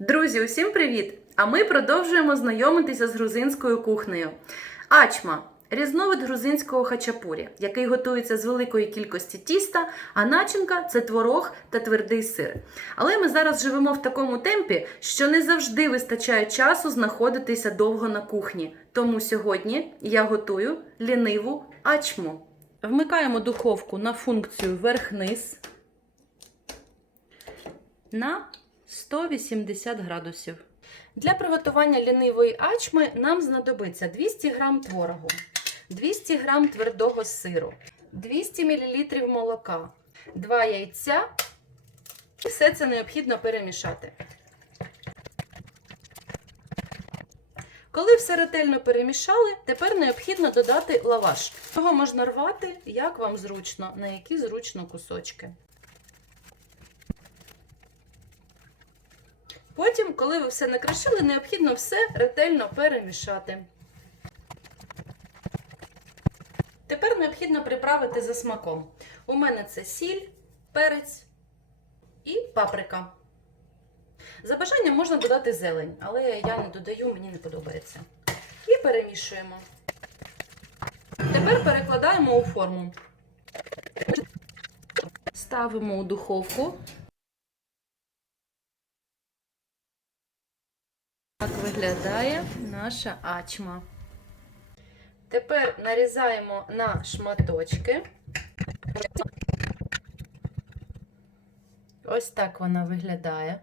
Друзі, усім привіт! А ми продовжуємо знайомитися з грузинською кухнею. Ачма різновид грузинського хачапурі, який готується з великої кількості тіста, а начинка це творог та твердий сир. Але ми зараз живемо в такому темпі, що не завжди вистачає часу знаходитися довго на кухні. Тому сьогодні я готую ліниву ачму. Вмикаємо духовку на функцію верх-низ на 180 градусів. Для приготування лінивої ачми нам знадобиться 200 г творогу, 200 г твердого сиру, 200 мл молока, 2 яйця. Все це необхідно перемішати. Коли все ретельно перемішали, тепер необхідно додати лаваш. Його можна рвати, як вам зручно, на які зручно кусочки. Коли ви все накришили, необхідно все ретельно перемішати. Тепер необхідно приправити за смаком. У мене це сіль, перець і паприка. За бажанням можна додати зелень, але я не додаю, мені не подобається. І перемішуємо. Тепер перекладаємо у форму. Ставимо у духовку. Так виглядає наша ачма. Тепер нарізаємо на шматочки. Ось так вона виглядає.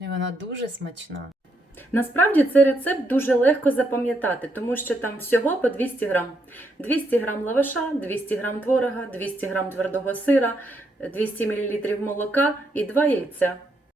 І вона дуже смачна. Насправді цей рецепт дуже легко запам'ятати, тому що там всього по 200 грам. 200 грам лаваша, 200 грам творога, 200 грам твердого сира, 200 мл молока і 2 яйця.